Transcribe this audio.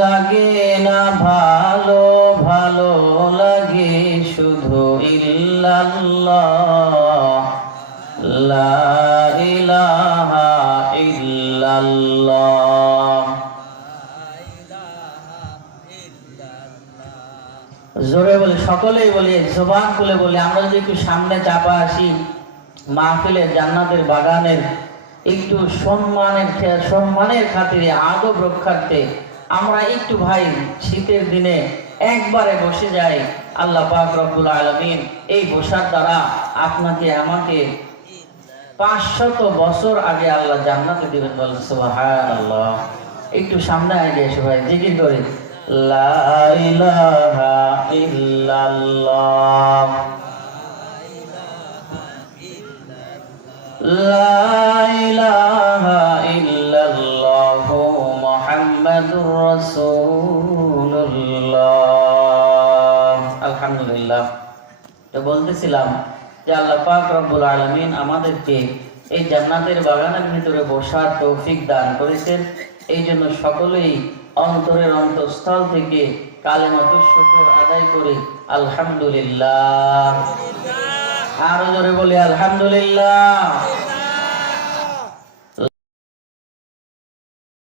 লাগে না ভালো ভালো লাগে শুধু ইল্লাল্লাহ। জোরে বলে, সকলেই বলি জবান খুলে বলি, আমরা যদি একটু সামনে চাপা আসি মাহফিলের জান্নাতের বাগানের একটু সম্মানের সম্মানের খাতিরে, আদব রক্ষার্থে আমরা একটু ভাই, শীতের দিনে একবারে বসে যাই। আল্লাহ পাক রব্বুল আলমিন এই বসার দ্বারা আপনাকে, আমাকে পাঁচশত বছর আগে আল্লাহ জান্নাতে দিবেন বলেন সুবহান আল্লাহ একটু সামনে আগে এসে ভাই, জিকির করি। লা ইলাহা ইল্লাল্লাহ। লা তো বলতেছিলাম যে আল্লাহ পাক রব্বুল আলমিন আমাদেরকে এই জান্নাতের বাগানের ভিতরে বসার তৌফিক দান করেছেন। এই জন্য সকলেই অন্তরের অন্তঃস্থল থেকে কালেমাতুর শুকর আদায় করি আলহামদুলিল্লাহ। আরও জোরে বলি আলহামদুলিল্লাহ।